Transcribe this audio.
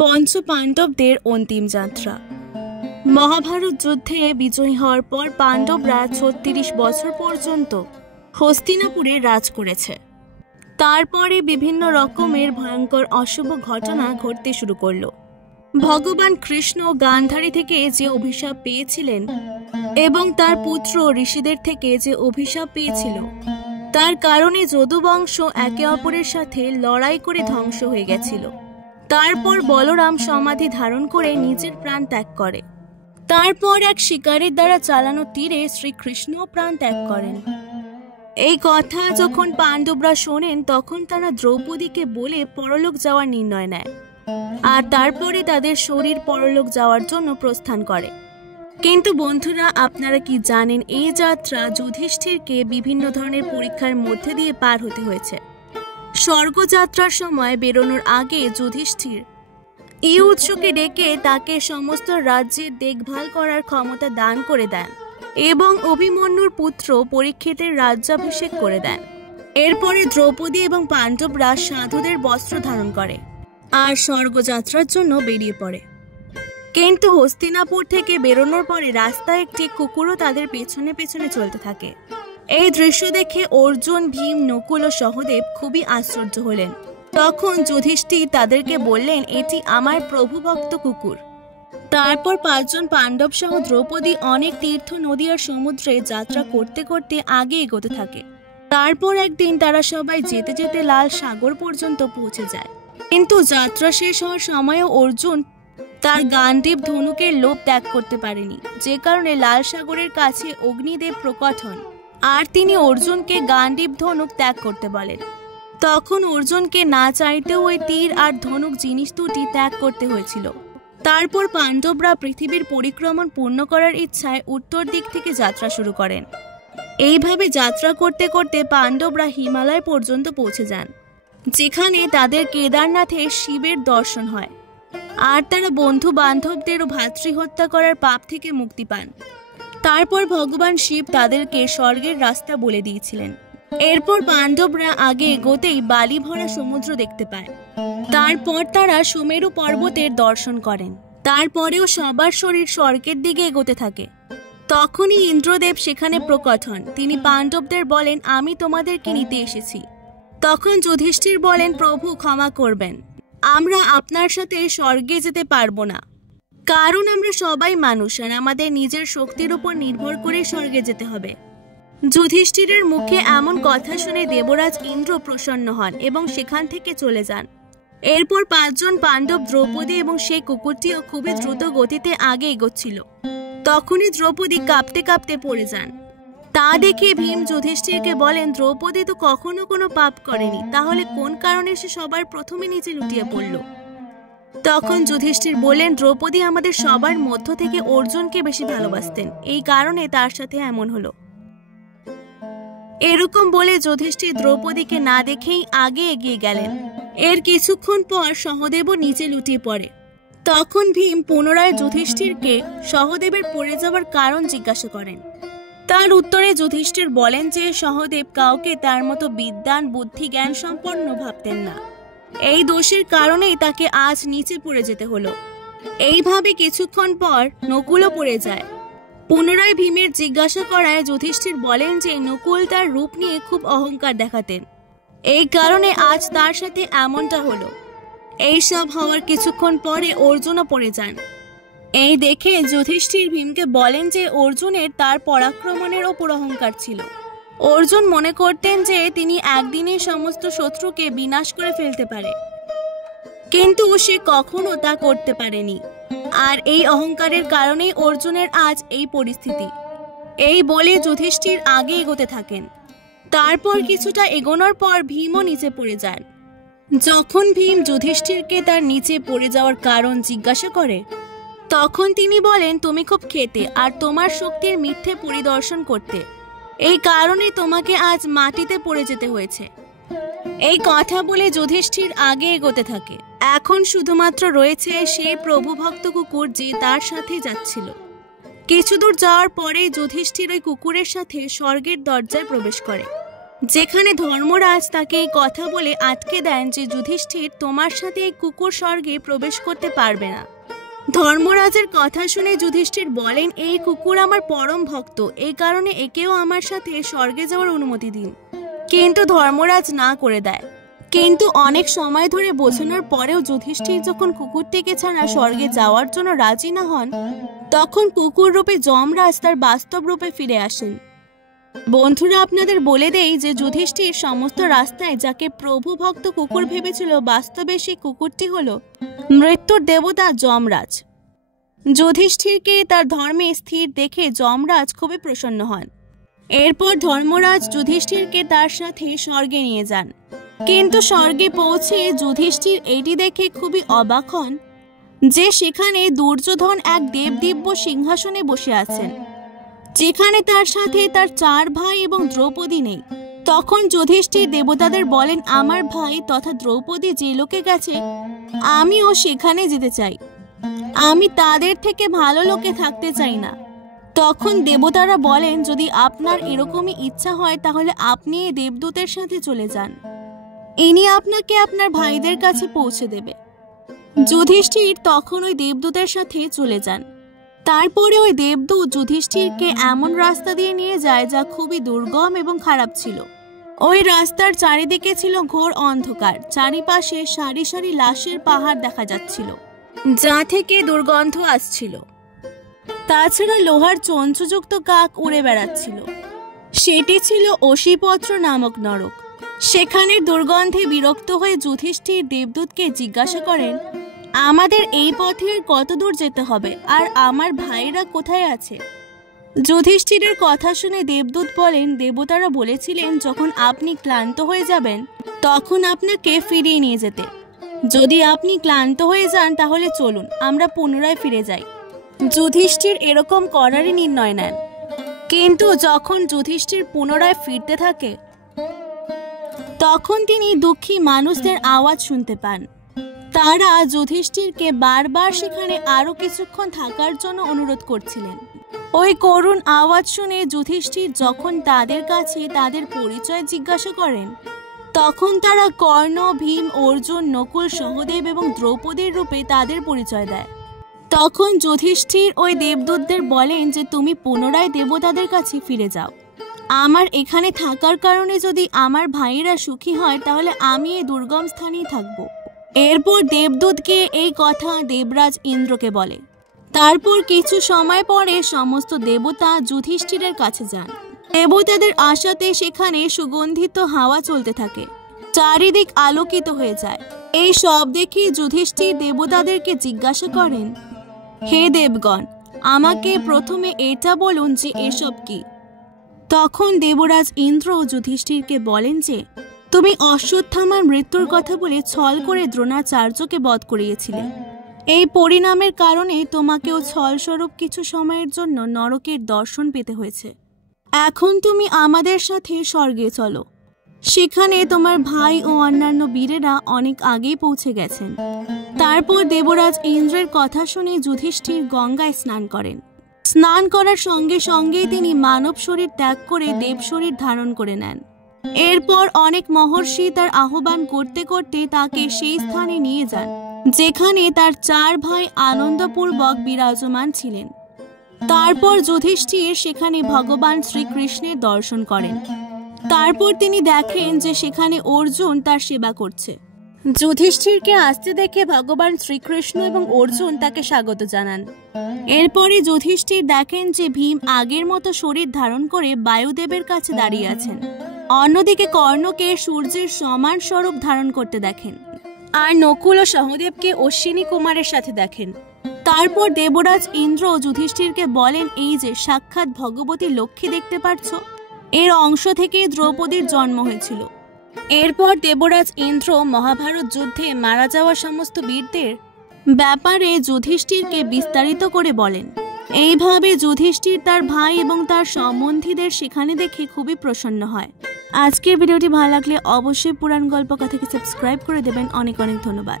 পঞ্চ পাণ্ডবদের অন্তিম যাত্রা। মহাভারত যুদ্ধে বিজয়ী হওয়ার পর পাণ্ডবরা ৩৬ বছর পর্যন্ত হস্তিনাপুরে রাজ করেছে। তারপরে বিভিন্ন রকমের ভয়ঙ্কর অশুভ ঘটনা ঘটতে শুরু করল। ভগবান কৃষ্ণ গান্ধারী থেকে যে অভিশাপ পেয়েছিলেন এবং তার পুত্র ঋষিদের থেকে যে অভিশাপ পেয়েছিল, তার কারণে যদুবংশ একে অপরের সাথে লড়াই করে ধ্বংস হয়ে গেছিল। তারপর বলরাম সমাধি ধারণ করে নিজের প্রাণ ত্যাগ করে। তারপর এক শিকারীর দ্বারা চালানো তীরে শ্রীকৃষ্ণ প্রাণ ত্যাগ করেন। এই কথা যখন পাণ্ডবরা শোনেন, তখন তারা দ্রৌপদীকে বলে পরলোক যাওয়ার নির্ণয় নেয়, আর তারপরে তাদের শরীর পরলোক যাওয়ার জন্য প্রস্থান করে। কিন্তু বন্ধুরা, আপনারা কি জানেন এই যাত্রা যুধিষ্ঠিরকে বিভিন্ন ধরনের পরীক্ষার মধ্যে দিয়ে পার হতে হয়েছে। স্বর্গযাত্রার সময় বেরোনোর আগে যুধিষ্ঠির ইউৎসকে ডেকে তাকে সমস্ত রাজ্যের দেখভাল করার ক্ষমতা দান করে দেন এবং অভিমন্যুর পুত্র পরীক্ষিতের রাজ্যাভিষেক করে দেন। এরপরে দ্রৌপদী এবং পাণ্ডবরা সাধুদের বস্ত্র ধারণ করে আর স্বর্গযাত্রার জন্য বেরিয়ে পড়ে। কিন্তু হস্তিনাপুর থেকে বেরোনোর পরে রাস্তায় একটি কুকুরও তাদের পেছনে পেছনে চলতে থাকে। এই দৃশ্য দেখে অর্জুন, ভীম, নকুল ও সহদেব খুবই আশ্চর্য হলেন। তখন যুধিষ্ঠির তাদেরকে বললেন, এটি আমার প্রভুভক্ত কুকুর। তারপর ৫ জন পাণ্ডব সহ দ্রৌপদী অনেক তীর্থ, নদী আর সমুদ্রে যাত্রা করতে করতে আগে এগোতে থাকে। তারপর একদিন তারা সবাই যেতে যেতে লাল সাগর পর্যন্ত পৌঁছে যায়। কিন্তু যাত্রা শেষ হওয়ার সময়ও অর্জুন তার গান্ডীব ধনুকের লোভ ত্যাগ করতে পারেনি, যে কারণে লাল সাগরের কাছে অগ্নিদেব প্রকট হন আর তিনি অর্জুনকে গান্ডীব ধনুক ত্যাগ করতে বলেন। তখন অর্জুনকে না চাইতেও ওই তীর আর ধনুক জিনিস দুটি ত্যাগ করতে হয়েছিল। তারপর পাণ্ডবরা পৃথিবীর পরিক্রমণ পূর্ণ করার ইচ্ছায় উত্তর দিক থেকে যাত্রা শুরু করেন। এইভাবে যাত্রা করতে করতে পাণ্ডবরা হিমালয় পর্যন্ত পৌঁছে যান, যেখানে তাদের কেদারনাথে শিবের দর্শন হয় আর তারা বন্ধু বান্ধবদের ও ভাতৃহত্যা করার পাপ থেকে মুক্তি পান। তারপর ভগবান শিব তাদেরকে স্বর্গের রাস্তা বলে দিয়েছিলেন। এরপর পাণ্ডবরা আগে এগোতেই বালি ভরা সমুদ্র দেখতে পায়। তারপর তারা সুমেরু পর্বতের দর্শন করেন। তারপরেও সবার শরীর স্বর্গের দিকে এগোতে থাকে। তখনই ইন্দ্রদেব সেখানে প্রকট হন। তিনি পাণ্ডবদের বলেন, আমি তোমাদেরকে নিতে এসেছি। তখন যুধিষ্ঠির বলেন, প্রভু ক্ষমা করবেন, আমরা আপনার সাথে স্বর্গে যেতে পারবো না, কারণ আমরা সবাই মানুষ আর আমাদের নিজের শক্তির উপর নির্ভর করে স্বর্গে যেতে হবে। যুধিষ্ঠিরের মুখে এমন কথা শুনে দেবরাজ ইন্দ্র প্রসন্ন হন এবং সেখান থেকে চলে যান। এরপর ৫ জন পাণ্ডব, দ্রৌপদী এবং সেই কুকুরটিও খুবই দ্রুত গতিতে আগে এগোচ্ছিল। তখনই দ্রৌপদী কাঁপতে কাঁপতে পড়ে যান। তা দেখে ভীম যুধিষ্ঠিরকে বলেন, দ্রৌপদী তো কখনো কোনো পাপ করেনি, তাহলে কোন কারণে সে সবার প্রথমে নিচে লুটিয়ে পড়ল? তখন যুধিষ্ঠির বললেন, দ্রৌপদী আমাদের সবার মধ্য থেকে অর্জুনকে বেশি ভালোবাসতেন, এই কারণে তার সাথে এমন হলো। এরকম বলে যুধিষ্ঠির দ্রৌপদীকে না দেখেই আগে এগিয়ে গেলেন। এর কিছুক্ষণ পর সহদেবও নিচে লুটিয়ে পড়ে। তখন ভীম পুনরায় যুধিষ্ঠিরকে সহদেবের পড়ে যাওয়ার কারণ জিজ্ঞাসা করেন। তার উত্তরে যুধিষ্ঠির বলেন যে সহদেব কাউকে তার মতো বিদ্বান, বুদ্ধি, জ্ঞান সম্পন্ন ভাবতেন না। এই দোষের কারণেই তাকে আজ নিচে পড়ে যেতে হলো। এইভাবে কিছুক্ষণ পর নকুলও পড়ে যায়। পুনরায় ভীমের জিজ্ঞাসা করায় যুধিষ্ঠির বলেন যে নকুল তার রূপ নিয়ে খুব অহংকার দেখাতেন, এই কারণে আজ তার সাথে এমনটা হলো। এইসব হওয়ার কিছুক্ষণ পরে অর্জুনও পড়ে যান। এই দেখে যুধিষ্ঠির ভীমকে বলেন যে অর্জুনের তার পরাক্রমণের ওপর অহংকার ছিল। অর্জুন মনে করতেন যে তিনি একদিনে সমস্ত শত্রুকে বিনাশ করে ফেলতে পারে, কিন্তু সে কখনো তা করতে পারেনি। আর এই অহংকারের কারণেই অর্জুনের আজ এই পরিস্থিতি। এই বলে যুধিষ্ঠির আগে এগোতে থাকেন। তারপর কিছুটা এগোনোর পর ভীমও নিচে পড়ে যান। যখন ভীম যুধিষ্ঠিরকে তার নিচে পড়ে যাওয়ার কারণ জিজ্ঞাসা করে, তখন তিনি বলেন, তুমি খুব খেতে আর তোমার শক্তির মিথ্যে পরিদর্শন করতে, এই কারণে তোমাকে আজ মাটিতে পড়ে যেতে হয়েছে। এই কথা বলে যুধিষ্ঠির আগে এগোতে থাকে। এখন শুধুমাত্র রয়েছে সেই প্রভুভক্ত কুকুর, যে তার সাথে যাচ্ছিল। কিছু দূর যাওয়ার পরে যুধিষ্ঠির ওই কুকুরের সাথে স্বর্গের দরজায় প্রবেশ করে। যেখানে ধর্মরাজ তাকে এই কথা বলে আটকে দেন যে যুধিষ্ঠির তোমার সাথে এই কুকুর স্বর্গে প্রবেশ করতে পারবে না। ধর্মরাজের কথা শুনে যুধিষ্ঠির বলেন, এই কুকুর আমার পরম ভক্ত, এই কারণে একেও আমার সাথে স্বর্গে যাওয়ার অনুমতি দিন। কিন্তু ধর্মরাজ না করে দেয়। কিন্তু অনেক সময় ধরে বোঝানোর পরেও যুধিষ্ঠির যখন কুকুরটিকে ছাড়া স্বর্গে যাওয়ার জন্য রাজি না হন, তখন কুকুর রূপে যমরাজ তার বাস্তব রূপে ফিরে আসেন। বন্ধুরা, আপনাদের বলে দেই যে যুধিষ্ঠির সমস্ত রাস্তায় যাকে প্রভু ভক্ত কুকুর ভেবেছিল, বাস্তবে সেই কুকুরটি হলো মৃত্যুর দেবতা যমরাজ। যুধিষ্ঠিরকে তার ধর্মে স্থির দেখে যমরাজ খুবই প্রসন্ন হন। এরপর ধর্মরাজ যুধিষ্ঠিরকে তার সাথে স্বর্গে নিয়ে যান। কিন্তু স্বর্গে পৌঁছে যুধিষ্ঠির এটি দেখে খুবই অবাক হন যে সেখানে দুর্যোধন এক দেবদিব্য সিংহাসনে বসে আছেন, যেখানে তার সাথে তার 4 ভাই এবং দ্রৌপদী নেই। তখন যুধিষ্ঠির দেবতাদের বলেন, আমার ভাই তথা দ্রৌপদী যে লোকে গেছে আমিও সেখানে যেতে চাই, আমি তাদের থেকে ভালো লোকে থাকতে চাই না। তখন দেবতারা বলেন, যদি আপনার এরকমই ইচ্ছা হয় তাহলে আপনি এই দেবদূতের সাথে চলে যান, ইনি আপনাকে আপনার ভাইদের কাছে পৌঁছে দেবে। যুধিষ্ঠির তখন ওই দেবদূতের সাথে চলে যান। তারপরে ওই দেবদূত যুধিষ্ঠিরকে এমন রাস্তা দিয়ে নিয়ে যায় যা খুবই দুর্গম এবং খারাপ ছিল। ওই রাস্তার চারিদিকে ছিল ঘোর অন্ধকার, চারিপাশে সারি সারি লাশের পাহাড় দেখা যাচ্ছিল, যা থেকে দুর্গন্ধ আসছিল। তাছাড়া লোহার চঞ্চুযুক্ত কাক উড়ে বেড়াচ্ছিল। সেটি ছিল অশিপত্র নামক নরক। সেখানের দুর্গন্ধে বিরক্ত হয়ে যুধিষ্ঠির দেবদূতকে জিজ্ঞাসা করেন, আমাদের এই পথে কত দূর যেতে হবে, আর আমার ভাইরা কোথায় আছে? যুধিষ্ঠিরের কথা শুনে দেবদূত বলেন, দেবতারা বলেছিলেন যখন আপনি ক্লান্ত হয়ে যাবেন তখন আপনাকে ফিরিয়ে নিয়ে যেতে। যদি আপনি ক্লান্ত হয়ে যান তাহলে চলুন, আমরা পুনরায় ফিরে যাই। যুধিষ্ঠির এরকম করারই নির্ণয় নেন। কিন্তু যখন যুধিষ্ঠির পুনরায় ফিরতে থাকে তখন তিনি দুঃখী মানুষদের আওয়াজ শুনতে পান। তারা যুধিষ্ঠিরকে বারবার সেখানে আরো কিছুক্ষণ থাকার জন্য অনুরোধ করছিলেন। ওই করুণ আওয়াজ শুনে যুধিষ্ঠির যখন তাদের কাছে তাদের পরিচয় জিজ্ঞাসা করেন, তখন তারা কর্ণ, ভীম, অর্জুন, নকুল, সহদেব এবং দ্রৌপদীর রূপে তাদের পরিচয় দেয়। তখন যুধিষ্ঠির ওই দেবদূতদের বলেন যে তুমি পুনরায় দেবতাদের কাছে ফিরে যাও। আমার এখানে থাকার কারণে যদি আমার ভাইয়েরা সুখী হয় তাহলে আমি এই দুর্গম স্থানেই থাকব। এরপর দেবদূতকে এই কথা দেবরাজ ইন্দ্রকে বলে। তারপর কিছু সময় পরে সমস্ত দেবতা যুধিষ্ঠিরের কাছে যান। দেবতাদের আশাতে সেখানে সুগন্ধিত হাওয়া চলতে থাকে, চারিদিক আলোকিত হয়ে যায়। এই সব দেখে যুধিষ্ঠির দেবতাদেরকে জিজ্ঞাসা করেন, হে দেবগণ, আমাকে প্রথমে এটা বলুন যে এসব কি? তখন দেবরাজ ইন্দ্র যুধিষ্ঠিরকে বলেন যে তুমি অশ্বত্থামার মৃত্যুর কথা বলে ছল করে দ্রোণাচার্যকে বধ করিয়েছিলে। এই পরিণামের কারণে তোমাকেও ছলস্বরূপ কিছু সময়ের জন্য নরকের দর্শন পেতে হয়েছে। এখন তুমি আমাদের সাথে স্বর্গে চলো, সেখানে তোমার ভাই ও অন্যান্য বীরেরা অনেক আগেই পৌঁছে গেছেন। তারপর দেবরাজ ইন্দ্রের কথা শুনে যুধিষ্ঠির গঙ্গায় স্নান করেন। স্নান করার সঙ্গে সঙ্গেই তিনি মানব শরীর ত্যাগ করে দেব শরীর ধারণ করে নেন। এরপর অনেক মহর্ষি তার আহ্বান করতে করতে তাকে সেই স্থানে নিয়ে যান যেখানে তার 4 ভাই আনন্দপূর্বক বিরাজমান ছিলেন। তারপর যুধিষ্ঠির সেখানে ভগবান শ্রীকৃষ্ণের দর্শন করেন। তারপর তিনি দেখেন যে সেখানে অর্জুন তার সেবা করছে। যুধিষ্ঠিরকে আসতে দেখে ভগবান শ্রীকৃষ্ণ এবং অর্জুন তাকে স্বাগত জানান। এরপরে যুধিষ্ঠির দেখেন যে ভীম আগের মতো শরীর ধারণ করে বায়ুদেবের কাছে দাঁড়িয়ে আছেন। অন্যদিকে কর্ণকে সূর্যের সমান স্বরূপ ধারণ করতে দেখেন, আর নকুল ও সহদেবকে অশ্বিনী কুমারের সাথে দেখেন। তারপর দেবরাজ ইন্দ্র যুধিষ্ঠিরকে বলেন, এই যে সাক্ষাৎ ভগবতী লক্ষ্মী দেখতে পাচ্ছ, এর অংশ থেকে দ্রৌপদীর জন্ম হয়েছিল। এরপর দেবরাজ ইন্দ্র মহাভারত যুদ্ধে মারা যাওয়া সমস্ত বীরদের ব্যাপারে যুধিষ্ঠিরকে বিস্তারিত করে বলেন। এইভাবে যুধিষ্ঠির তার ভাই এবং তার সম্বন্ধীদের সেখানে দেখে খুবই প্রসন্ন হয়। আজকের ভিডিওটি ভালো লাগলে অবশ্যই পুরাণ গল্প কথাকে সাবস্ক্রাইব করে দেবেন। অনেক অনেক ধন্যবাদ।